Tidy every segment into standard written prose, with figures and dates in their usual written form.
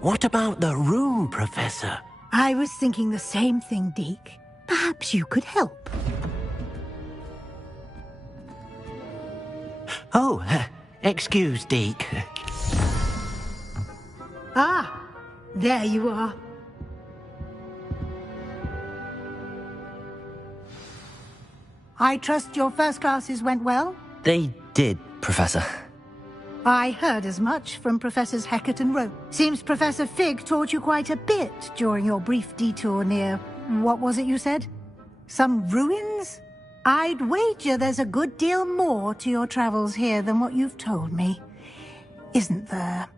What about the room, Professor? I was thinking the same thing, Deke. Perhaps you could help. Oh, excuse, Deke. Ah, there you are. I trust your first classes went well? They did, Professor. I heard as much from Professors Hecat and Rowe. Seems Professor Fig taught you quite a bit during your brief detour near... what was it you said? Some ruins? I'd wager there's a good deal more to your travels here than what you've told me. Isn't there?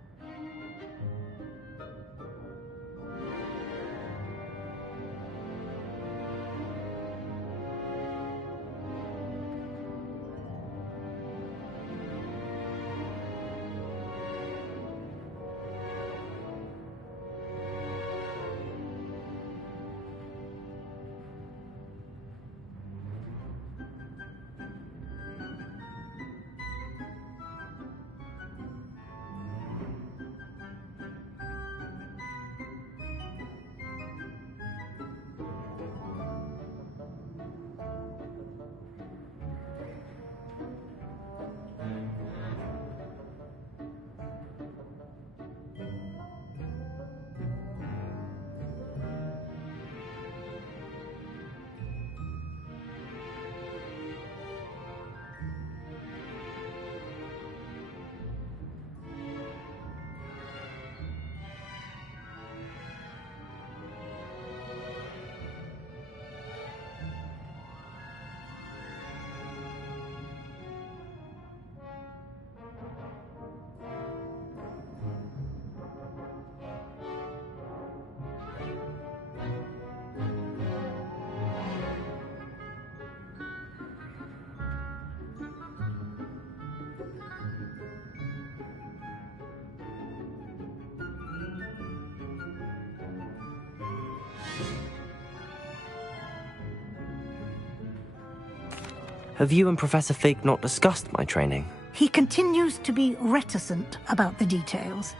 Have you and Professor Fig not discussed my training? He continues to be reticent about the details,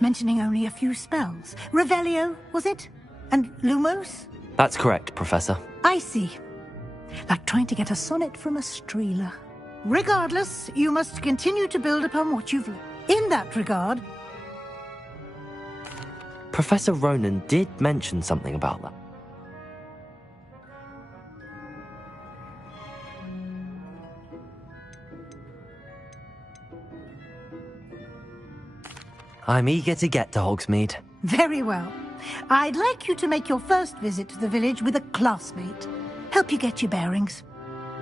mentioning only a few spells. Revelio, was it? And Lumos? That's correct, Professor. I see. Like trying to get a sonnet from a streeler. Regardless, you must continue to build upon what you've learned. In that regard... Professor Ronan did mention something about that. I'm eager to get to Hogsmeade. Very well. I'd like you to make your first visit to the village with a classmate. Help you get your bearings.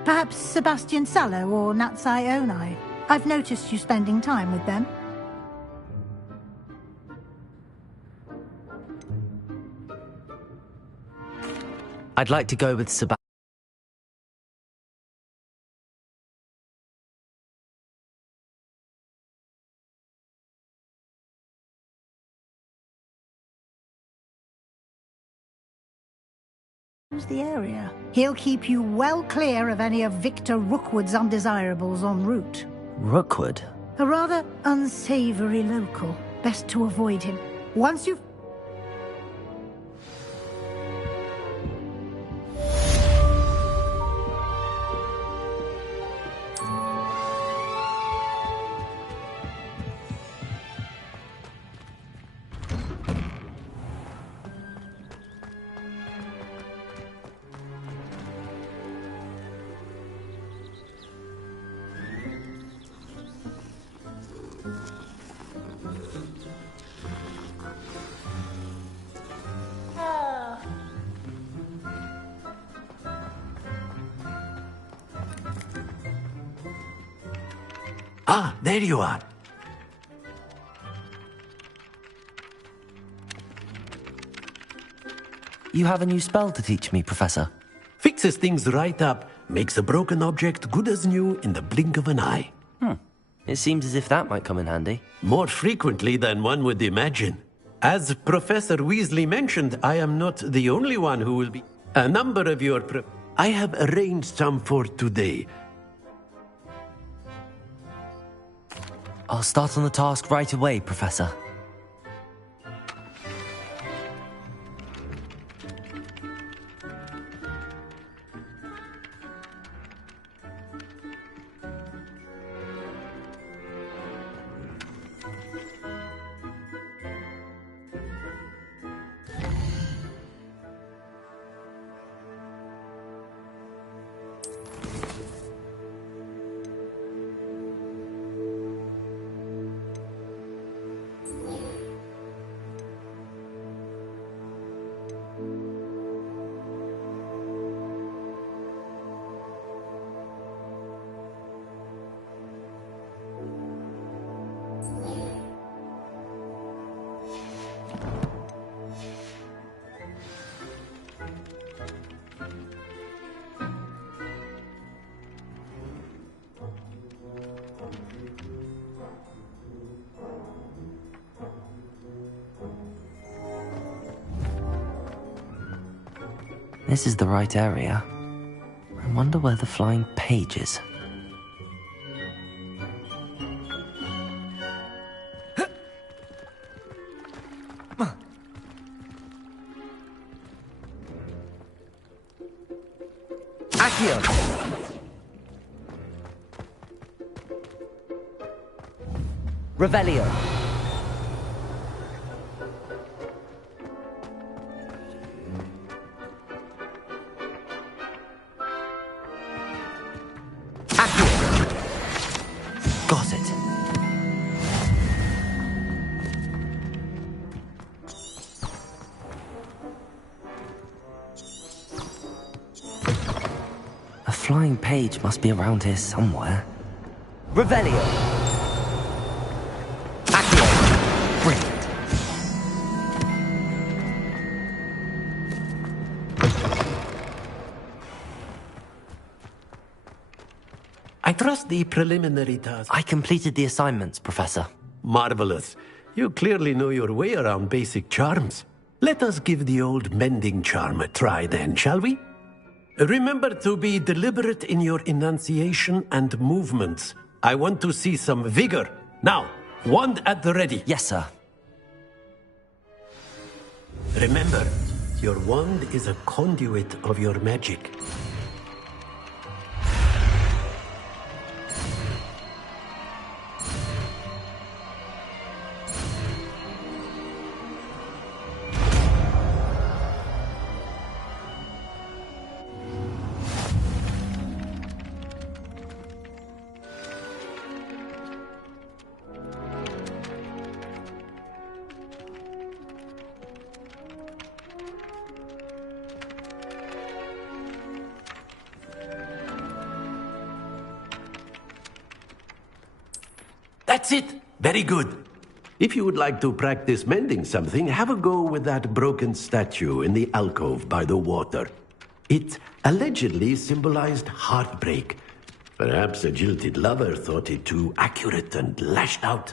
Perhaps Sebastian Sallow or Natsai Onai. I've noticed you spending time with them. I'd like to go with Sebastian. The area. He'll keep you well clear of any of Victor Rookwood's undesirables en route. Rookwood? A rather unsavory local. Best to avoid him. Once you've... Ah, there you are. You have a new spell to teach me, Professor. Fixes things right up, makes a broken object good as new in the blink of an eye. It seems as if that might come in handy. More frequently than one would imagine. As Professor Weasley mentioned, I am not the only one who will be... A number of your... I have arranged some for today. I'll start on the task right away, Professor. This is the right area. I wonder where the flying page is. Accio! Revelio! Accio! Got it. A flying page must be around here somewhere. Revelio! Accio! Brilliant. I trust the preliminary task. I completed the assignments, Professor. Marvelous. You clearly know your way around basic charms. Let us give the old mending charm a try then, shall we? Remember to be deliberate in your enunciation and movements. I want to see some vigor. Now, wand at the ready. Yes, sir. Remember, your wand is a conduit of your magic. That's it! Very good. If you would like to practice mending something, have a go with that broken statue in the alcove by the water. It allegedly symbolized heartbreak. Perhaps a jilted lover thought it too accurate and lashed out.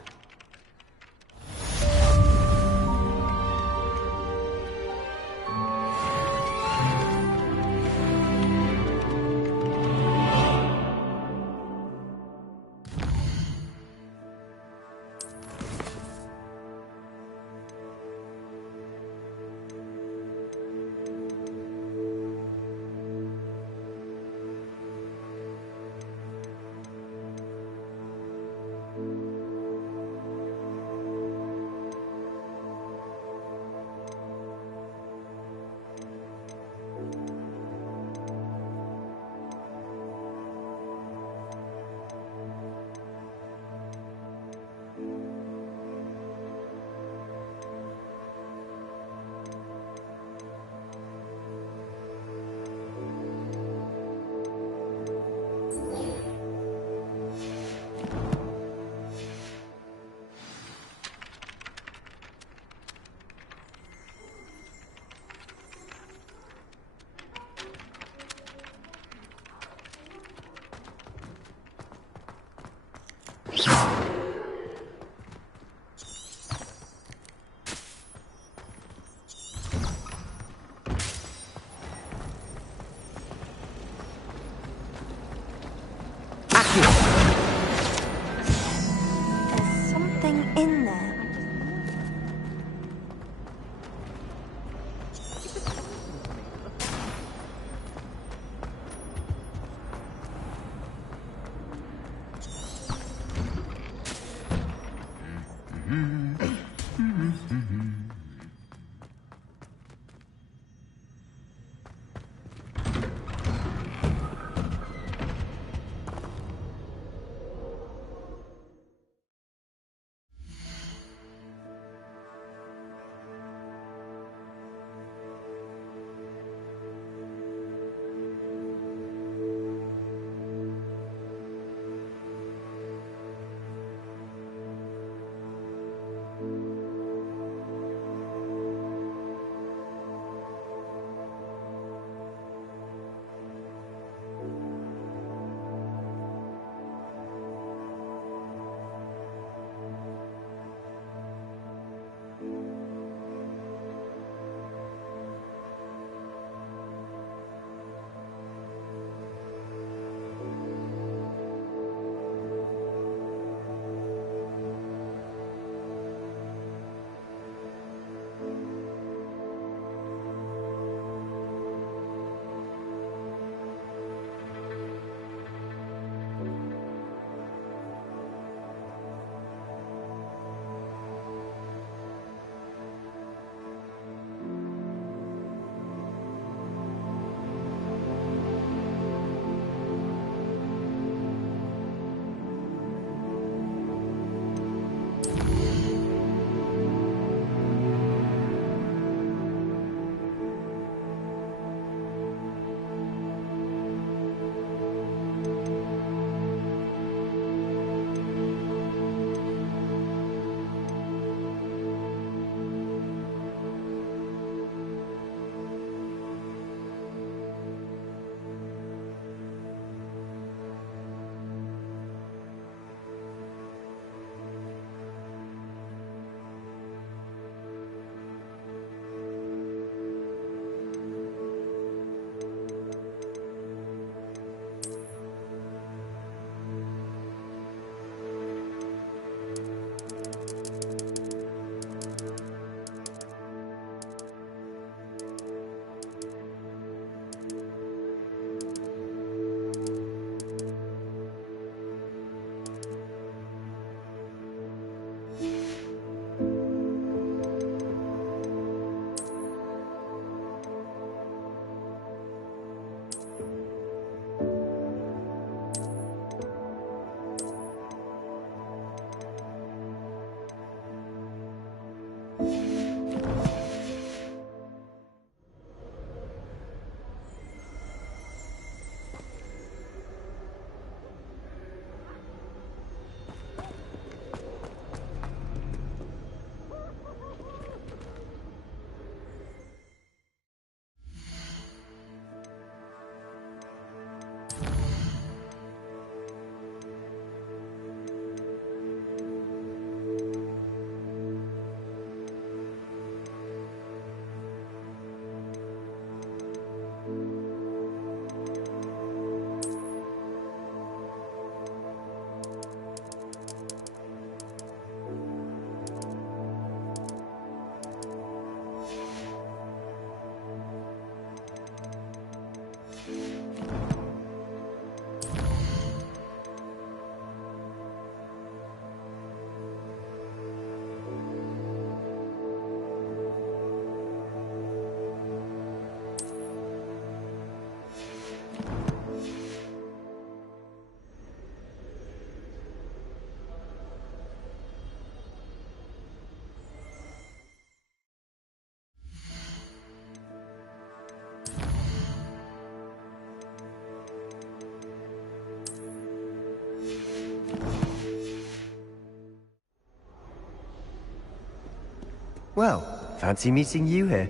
Well, fancy meeting you here.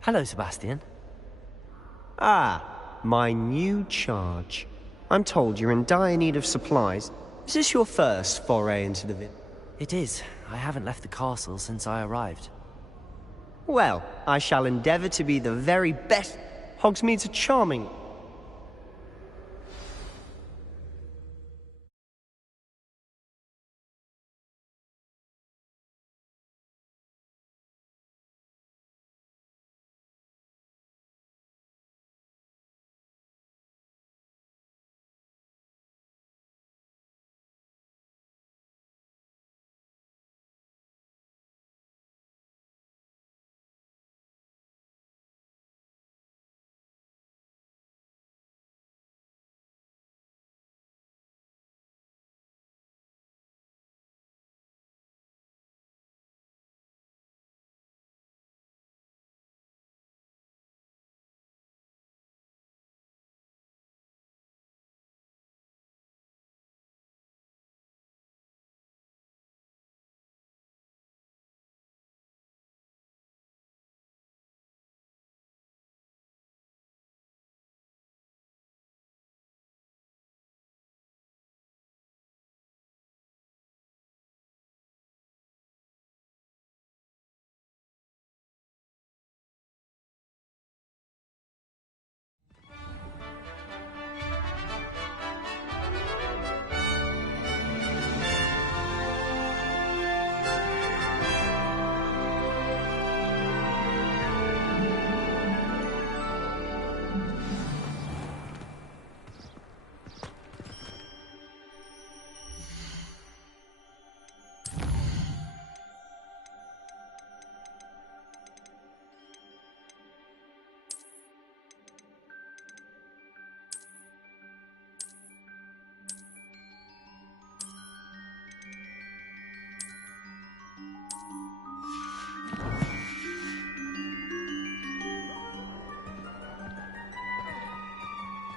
Hello, Sebastian. Ah, my new charge. I'm told you're in dire need of supplies. Is this your first foray into the village? It is. I haven't left the castle since I arrived. Well, I shall endeavour to be the very best. Hogsmeade's a charming...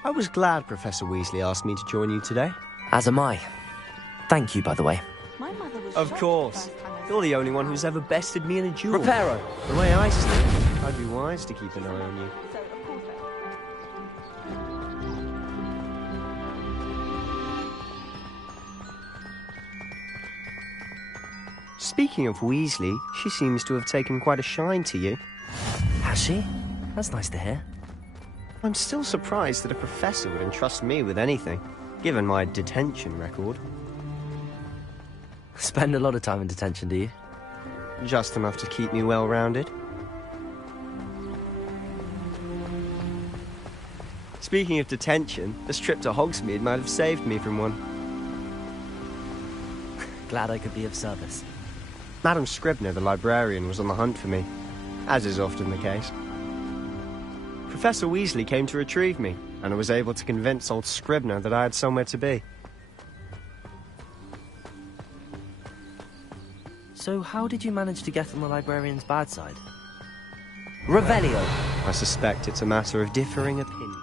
I was glad Professor Weasley asked me to join you today. As am I. Thank you, by the way. My mother was Of shocked course. the first time I You're the only one who's ever bested me in a duel. Reparo! The way I see it, I'd be wise to keep an eye on you. So, of course, Speaking of Weasley, she seems to have taken quite a shine to you. Has she? That's nice to hear. I'm still surprised that a professor would entrust me with anything, given my detention record. Spend a lot of time in detention, do you? Just enough to keep me well-rounded. Speaking of detention, this trip to Hogsmeade might have saved me from one. Glad I could be of service. Madam Scribner, the librarian, was on the hunt for me, as is often the case. Professor Weasley came to retrieve me, and I was able to convince old Scribner that I had somewhere to be. So how did you manage to get on the librarian's bad side? Revelio! I suspect it's a matter of differing opinion.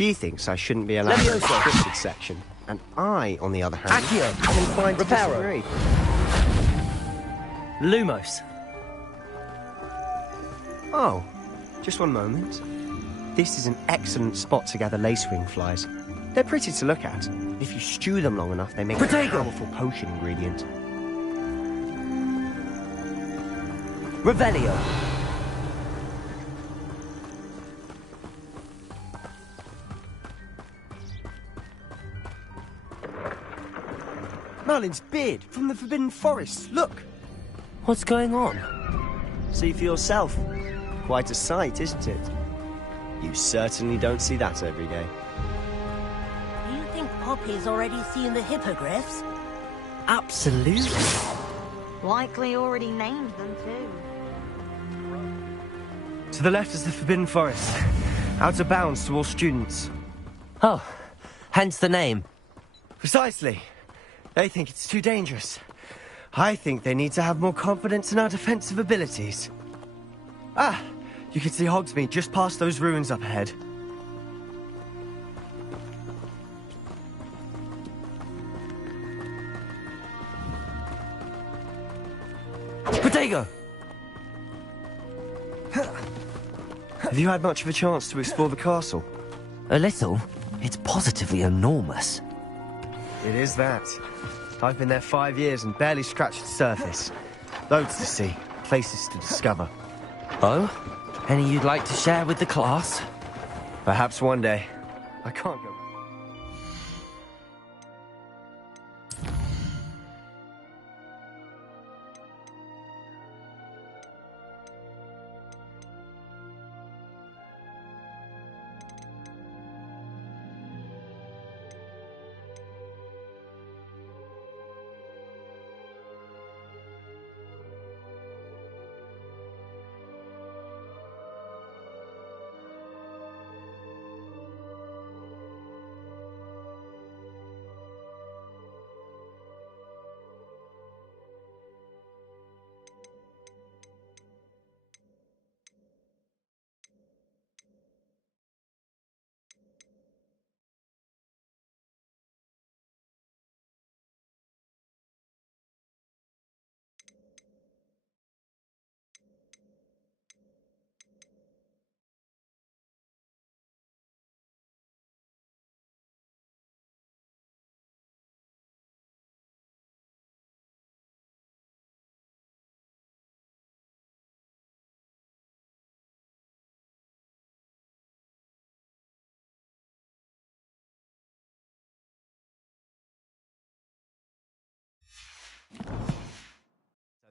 She thinks I shouldn't be allowed in the restricted section, and I, on the other hand, Accio! am inclined to Reparo! disagree. Lumos! Oh, just one moment. This is an excellent spot to gather lacewing flies. They're pretty to look at. If you stew them long enough, they make a Protego! powerful potion ingredient. Revelio! Merlin's beard from the Forbidden Forest. Look, What's going on? See for yourself. Quite a sight, isn't it? You certainly don't see that every day. Do you think Poppy's already seen the hippogriffs? Absolutely. Likely already named them too. To the left is the Forbidden Forest. Out of bounds to all students. Oh, hence the name. Precisely. They think it's too dangerous. I think they need to have more confidence in our defensive abilities. Ah, you can see Hogsmeade just past those ruins up ahead. Protego! Have you had much of a chance to explore the castle? A little. It's positively enormous. It is that. I've been there 5 years and barely scratched the surface. Loads to see, places to discover. Oh? Any you'd like to share with the class? Perhaps one day. I can't go.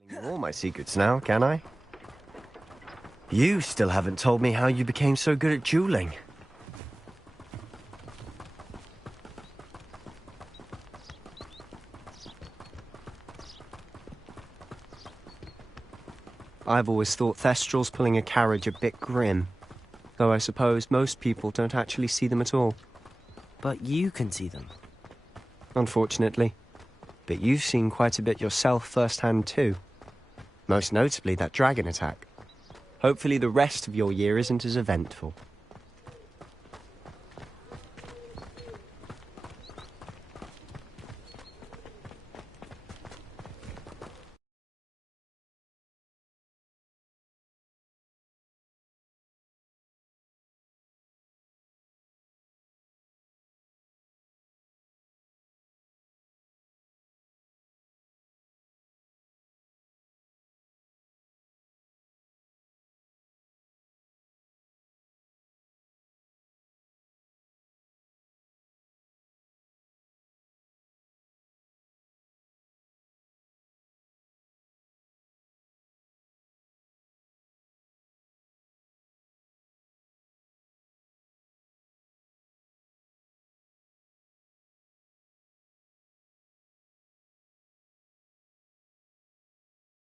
Telling you all my secrets now, can I? You still haven't told me how you became so good at dueling. I've always thought Thestrals pulling a carriage a bit grim. Though I suppose most people don't actually see them at all. But you can see them. Unfortunately. But you've seen quite a bit yourself firsthand too. Most notably that dragon attack. Hopefully the rest of your year isn't as eventful.